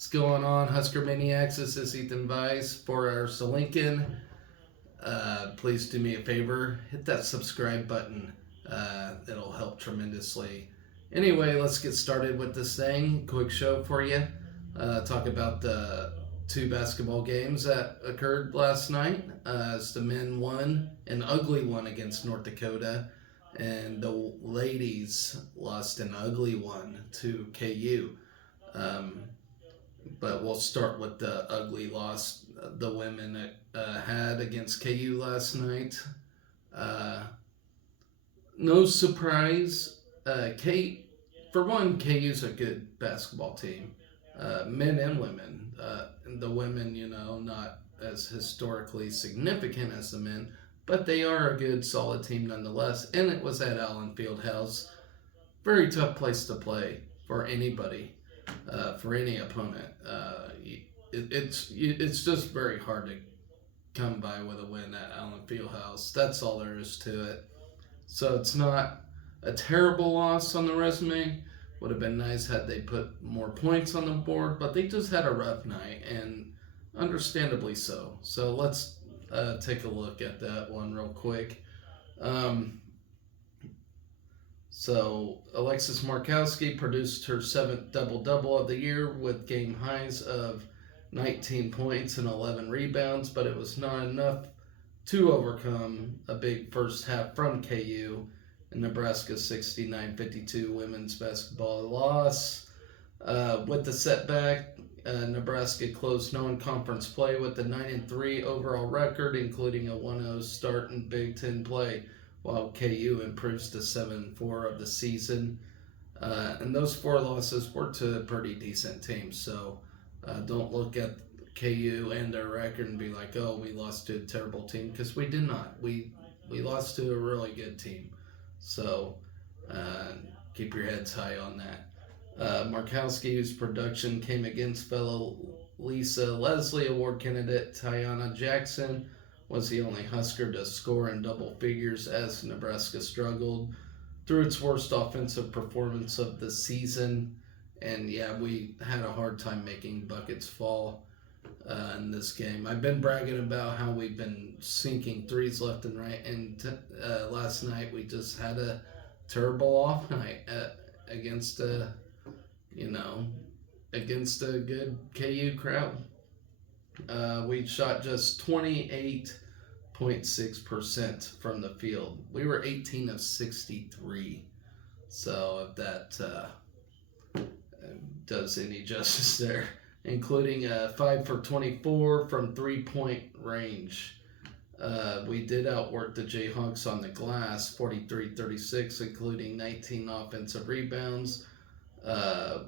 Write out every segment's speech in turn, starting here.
What's going on, Husker Maniacs? This is Ethan Weiss for our Lincoln. Please do me a favor, hit that subscribe button. It'll help tremendously. Anyway, let's get started with this thing. Quick show for you. Talk about the two basketball games that occurred last night. As the men won an ugly one against North Dakota, and the ladies lost an ugly one to KU. Um, but we'll start with the ugly loss the women had against KU last night. Uh, no surprise. For one, KU's a good basketball team, men and women. The women, not as historically significant as the men, but they are a good, solid team nonetheless. And it was at Allen Fieldhouse. Very tough place to play for anybody, for any opponent. It's just very hard to come by with a win at Allen Fieldhouse. That's all there is to it. So it's not a terrible loss on the resume. Would have been nice had they put more points on the board, but they just had a rough night, and understandably so. So let's take a look at that one real quick. So Alexis Markowski produced her seventh double-double of the year with game highs of 19 points and 11 rebounds, but it was not enough to overcome a big first half from KU and Nebraska's 69-52 women's basketball loss. With the setback, Nebraska closed non-conference play with a 9-3 overall record, including a 1-0 start in Big Ten play, while KU improves to 7-4 of the season. And those four losses were to pretty decent teams, so don't look at KU and their record and be like, oh, we lost to a terrible team, because we did not. We lost to a really good team. So keep your heads high on that. Markowski's production came against fellow Lisa Leslie Award candidate Tiana Jackson, was the only Husker to score in double figures as Nebraska struggled through its worst offensive performance of the season. And yeah, we had a hard time making buckets fall in this game. I've been bragging about how we've been sinking threes left and right, and last night we just had a terrible off night against a good KU crowd. We shot just 28.6% from the field. We were 18 of 63. So if that does any justice there, including 5 for 24 from 3-point range. We did outwork the Jayhawks on the glass, 43-36, including 19 offensive rebounds.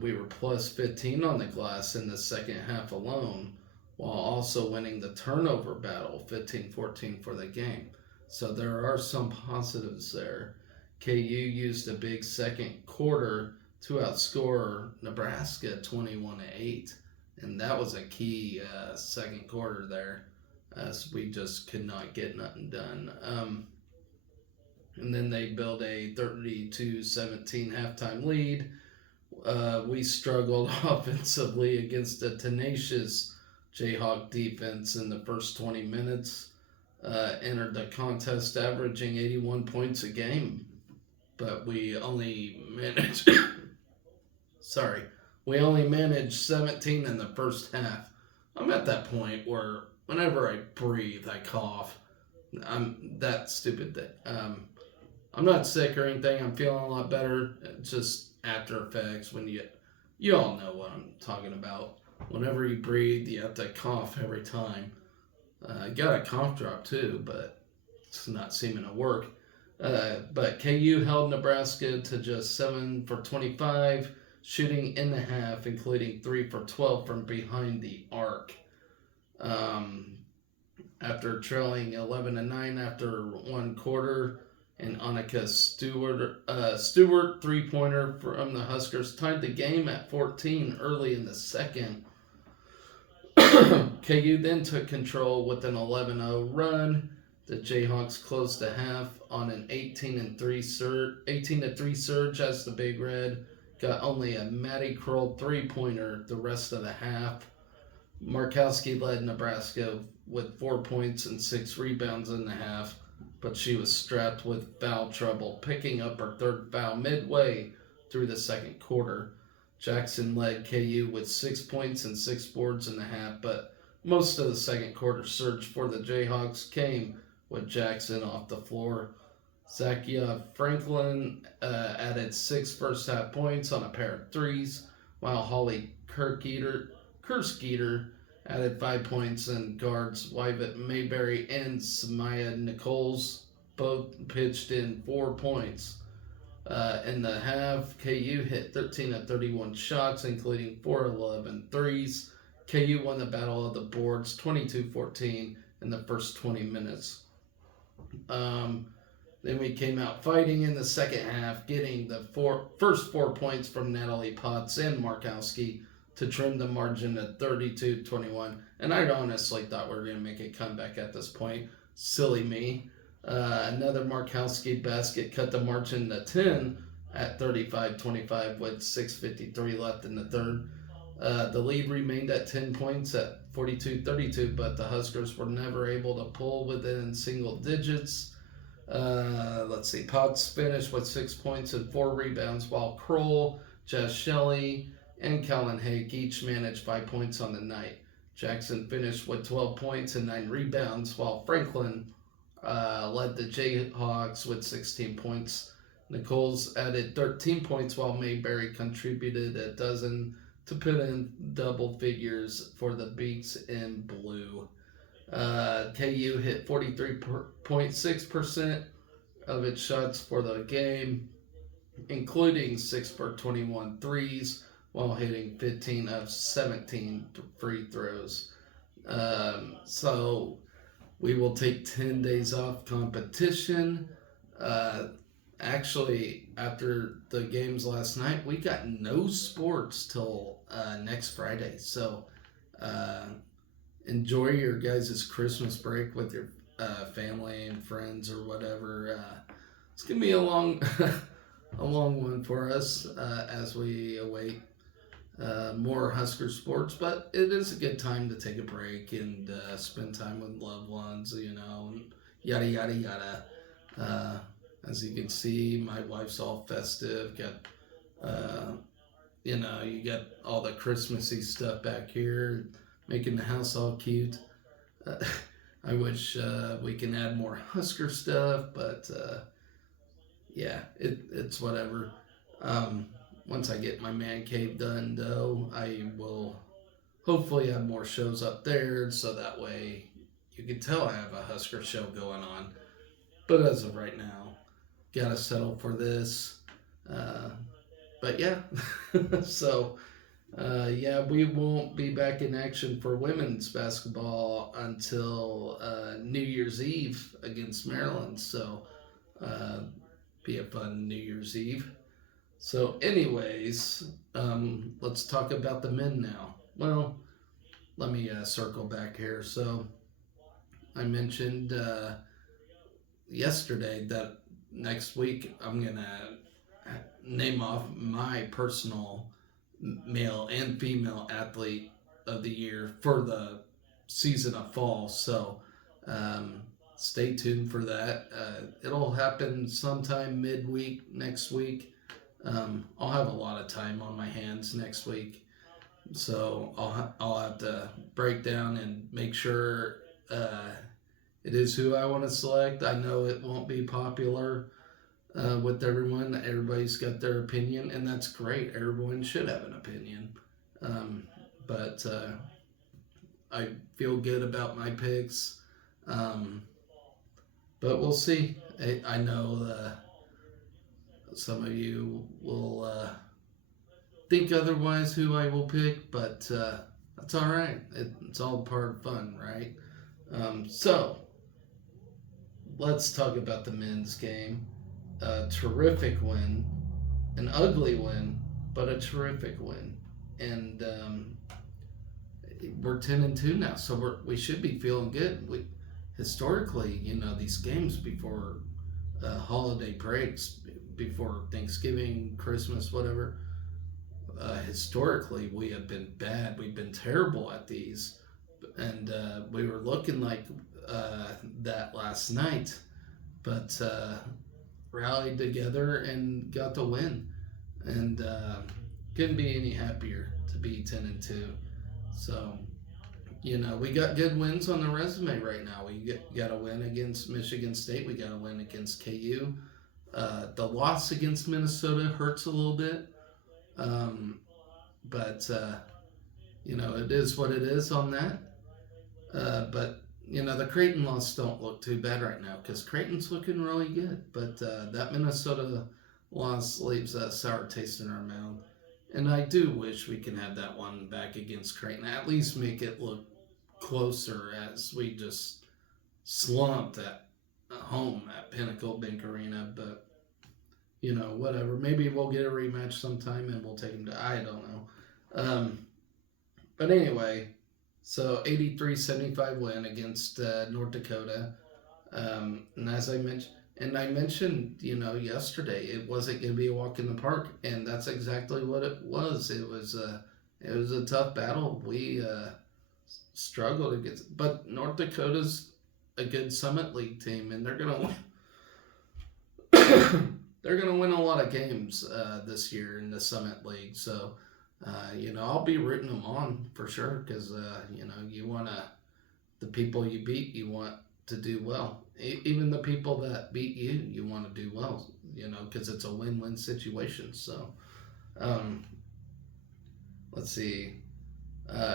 We were plus 15 on the glass in the second half alone, while also winning the turnover battle, 15-14 for the game. So there are some positives there. KU used a big second quarter to outscore Nebraska 21-8, and that was a key second quarter there, as we just could not get nothing done. And then they built a 32-17 halftime lead. We struggled offensively against a tenacious Jayhawk defense in the first 20 minutes. Entered the contest averaging 81 points a game, but we only managed we only managed 17 in the first half. I'm at that point where whenever I breathe, I cough. I'm that stupid that I'm not sick or anything. I'm feeling a lot better. It's just after effects when you all know what I'm talking about. Whenever you breathe, you have to cough every time. I got a cough drop too, but it's not seeming to work. But KU held Nebraska to just 7 for 25, shooting in the half, including 3 for 12 from behind the arc. After trailing 11-9 after one quarter, and Annika Stewart three-pointer from the Huskers tied the game at 14 early in the second. KU then took control with an 11-0 run. The Jayhawks closed the half on an 18-3 surge as the Big Red got only a Maddie Kroll 3-pointer the rest of the half. Markowski led Nebraska with 4 points and 6 rebounds in the half, but she was strapped with foul trouble, picking up her third foul midway through the second quarter. Jackson led KU with 6 points and 6 boards in the half, but most of the second quarter surge for the Jayhawks came with Jackson off the floor. Zakia Franklin added 6 first half points on a pair of threes, while Holly Kerskeeter added 5 points, and guards Wyvett Mayberry and Samaya Nichols both pitched in 4 points. In the half, KU hit 13 of 31 shots, including 4-11 threes. KU won the battle of the boards 22-14 in the first 20 minutes. Then we came out fighting in the second half, getting the first 4 points from Natalie Potts and Markowski to trim the margin at 32-21. And I honestly thought we were going to make a comeback at this point. Silly me. Another Markowski basket cut the margin to 10 at 35-25 with 6:53 left in the third. The lead remained at 10 points at 42-32, but the Huskers were never able to pull within single digits. Potts finished with 6 points and 4 rebounds, while Kroll, Jess Shelley, and Callan Hake each managed 5 points on the night. Jackson finished with 12 points and 9 rebounds, while Franklin led the Jayhawks with 16 points. Nichols added 13 points, while Mayberry contributed a dozen to put in double figures for the Beaks in blue. KU hit 43.6% of its shots for the game, including 6 for 21 threes, while hitting 15 of 17 free throws. So we will take 10 days off competition. Actually, after the games last night, we got no sports till next Friday. So enjoy your guys' Christmas break with your family and friends or whatever. It's gonna be a long, a long one for us as we await more Husker sports. But it is a good time to take a break and spend time with loved ones, and yada yada yada. As you can see, my wife's all festive. Got you got all the Christmassy stuff back here, making the house all cute. I wish we can add more Husker stuff, but it's whatever. Once I get my man cave done, though, I will hopefully have more shows up there, so that way you can tell I have a Husker show going on. But as of right now, gotta settle for this. But yeah, so we won't be back in action for women's basketball until New Year's Eve against Maryland. So be a fun New Year's Eve. So anyways, let's talk about the men now. Well, let me circle back here. So I mentioned yesterday that next week I'm going to name off my personal male and female athlete of the year for the season of fall. So stay tuned for that. It'll happen sometime midweek next week. I'll have a lot of time on my hands next week, so I'll have to break down and make sure it is who I want to select. I know it won't be popular with everyone. Everybody's got their opinion, and that's great. Everyone should have an opinion. But I feel good about my picks. But we'll see. I know some of you will think otherwise who I will pick, but that's all right. It's all part of fun, right? So let's talk about the men's game. A terrific win, an ugly win, but a terrific win. And we're 10-2 now, so we should be feeling good. Historically, these games before holiday breaks, before Thanksgiving, Christmas, whatever, historically, we have been bad. We've been terrible at these. And we were looking like that last night, but rallied together and got the win. And couldn't be any happier to be 10-2. So, we got good wins on the resume right now. We got a win against Michigan State. We got a win against KU. The loss against Minnesota hurts a little bit. But it is what it is on that. But the Creighton loss don't look too bad right now because Creighton's looking really good. But that Minnesota loss leaves a sour taste in our mouth. And I do wish we can have that one back against Creighton. At least make it look closer as we just slumped at home at Pinnacle Bank Arena. But, whatever. Maybe we'll get a rematch sometime and we'll take them to, I don't know. But anyway, so 83-75 win against North Dakota. And as I mentioned, yesterday it wasn't going to be a walk in the park, and that's exactly what it was. It was a tough battle. We struggled against, but North Dakota's a good Summit League team, and they're gonna win. They're gonna win a lot of games this year in the Summit League. So, I'll be rooting them on for sure because you wanna the people you beat, you want to do well. Even the people that beat you, you want to do well, because it's a win-win situation. So, let's see.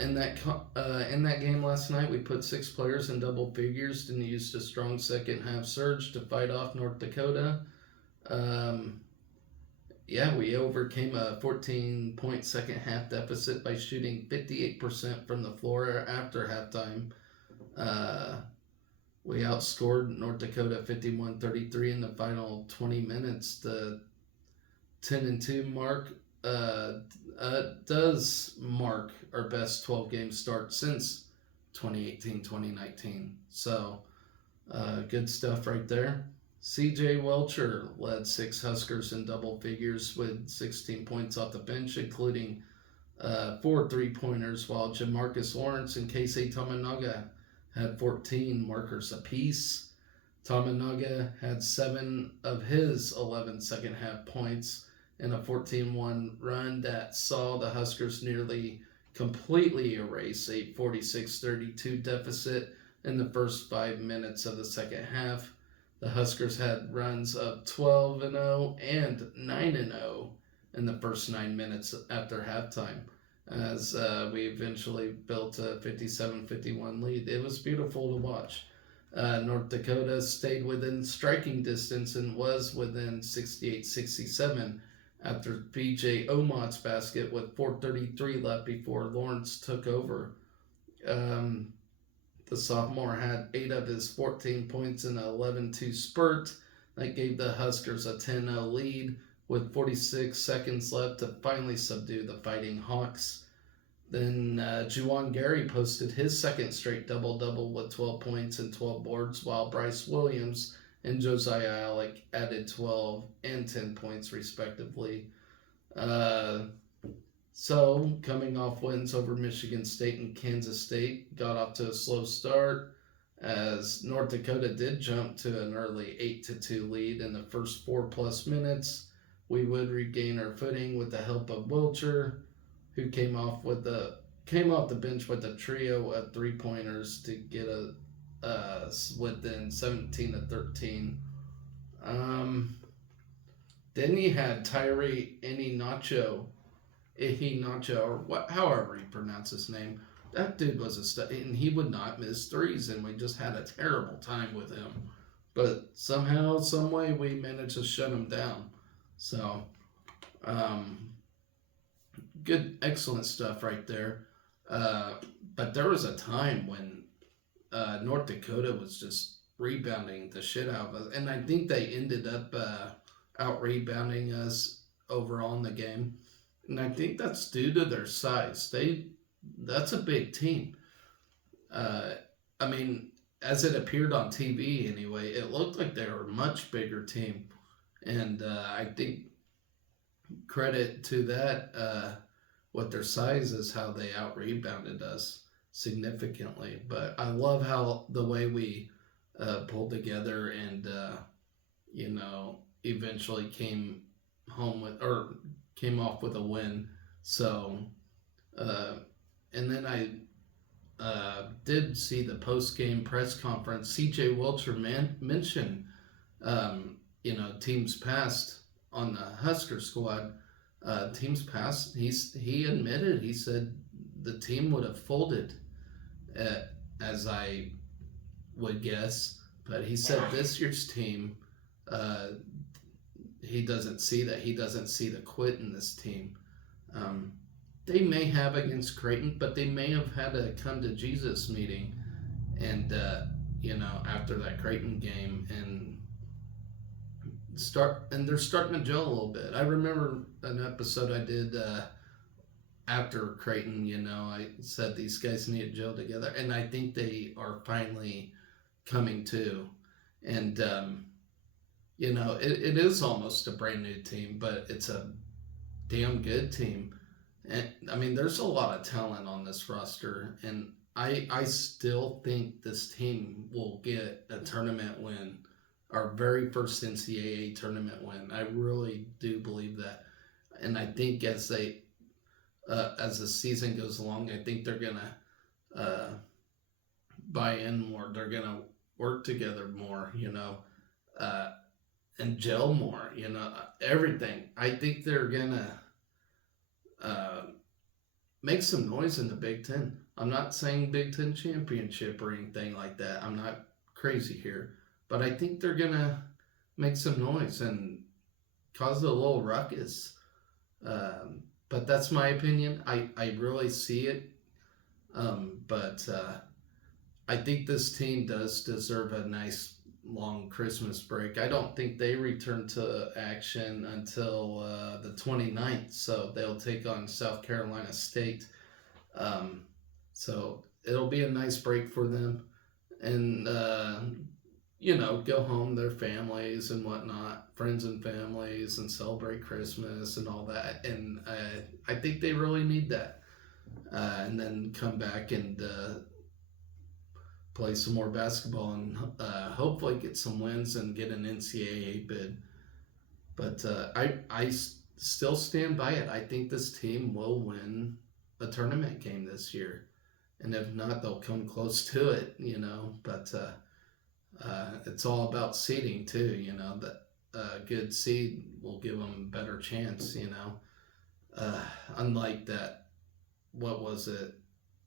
In that game last night, we put 6 players in double figures and used a strong second half surge to fight off North Dakota. We overcame a 14-point second half deficit by shooting 58% from the floor after halftime. We outscored North Dakota 51-33 in the final 20 minutes. The 10-2 mark does mark our best 12-game start since 2018-2019. So, good stuff right there. CJ Welcher led 6 Huskers in double figures with 16 points off the bench, including 4 3-pointers, while Jamarcus Lawrence and Keisei Tominaga had 14 markers apiece. Tominaga had 7 of his 11 second half points in a 14-1 run that saw the Huskers nearly completely erase a 46-32 deficit in the first 5 minutes of the second half. The Huskers had runs of 12-0 and 9-0 in the first 9 minutes after halftime, as we eventually built a 57-51 lead. It was beautiful to watch. North Dakota stayed within striking distance and was within 68-67 after B.J. Omot's basket with 4:33 left before Lawrence took over. The sophomore had 8 of his 14 points in an 11-2 spurt that gave the Huskers a 10-0 lead with 46 seconds left to finally subdue the Fighting Hawks. Then Juwan Gary posted his second straight double-double with 12 points and 12 boards, while Bryce Williams and Josiah Alec added 12 and 10 points respectively. So, coming off wins over Michigan State and Kansas State, got off to a slow start as North Dakota did jump to an early 8-2 lead in the first 4+ minutes. We would regain our footing with the help of Welcher, who came off the bench with a trio of 3-pointers to get within 17-13. Then you had Tyree Ihinacho, or however you pronounce his name. That dude was a stud, and he would not miss threes, and we just had a terrible time with him. But somehow, some way, we managed to shut him down. So, good, excellent stuff right there. But there was a time when North Dakota was just rebounding the shit out of us, and I think they ended up out-rebounding us overall in the game. And I think that's due to their size. That's a big team. As it appeared on TV anyway, it looked like they were a much bigger team. And I think credit to that with their size is how they out rebounded us significantly. But I love how the way we pulled together and eventually came off with a win. So uh, and then I did see the post game press conference. C.J. Wilcher mentioned teams past on the Husker squad. Teams past, he admitted, he said the team would have folded, uh, as I would guess. But he said this year's team, uh, he doesn't see that. He doesn't see the quit in this team. Um, they may have against Creighton, but they may have had a come to Jesus meeting, and after that Creighton game, and they're starting to gel a little bit. I remember an episode I did after Creighton. I said these guys need to gel together, and I think they are finally coming to. And it is almost a brand new team, but it's a damn good team. And I mean, there's a lot of talent on this roster, and I still think this team will get a tournament win, our very first NCAA tournament win. I really do believe that, and I think as the season goes along, I think they're gonna buy in more. They're gonna work together more, uh, and gel more. Everything. I think they're gonna uh, make some noise in the Big Ten. I'm not saying Big Ten championship or anything like that. I'm not crazy here, but I think they're gonna make some noise and cause a little ruckus. But that's my opinion. I really see it. But I think this team does deserve a nice long Christmas break. I don't think they return to action until the 29th, so they'll take on South Carolina State. So it'll be a nice break for them, and go home, their families and whatnot, friends and families, and celebrate Christmas and all that. And I think they really need that, and then come back and play some more basketball and hopefully get some wins and get an NCAA bid. But I still stand by it. I think this team will win a tournament game this year, and if not, they'll come close to it. But it's all about seeding too. That good seed will give them a better chance. Unlike that, what was it,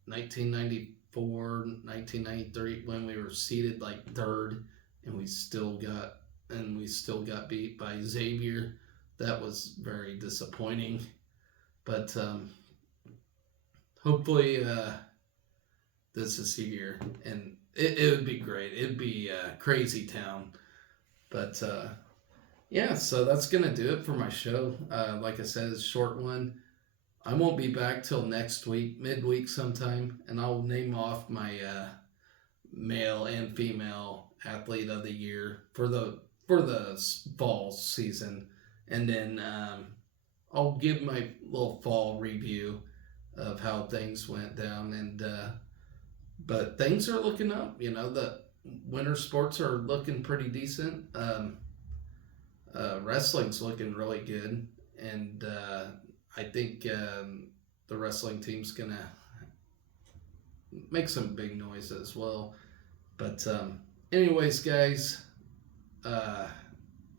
1994, 1993, when we were seeded like third, and we still got beat by Xavier. That was very disappointing. But hopefully this is the year, and it would be great. It'd be a crazy town. But yeah, so that's gonna do it for my show. Like I said, it's a short one. I won't be back till next week, midweek sometime, and I'll name off my male and female athlete of the year for the fall season, and then I'll give my little fall review of how things went down. And but things are looking up. The winter sports are looking pretty decent. Wrestling's looking really good, and I think the wrestling team's gonna make some big noise as well. But anyways, guys,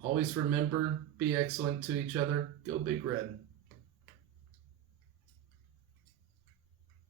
always remember, be excellent to each other. Go Big Red.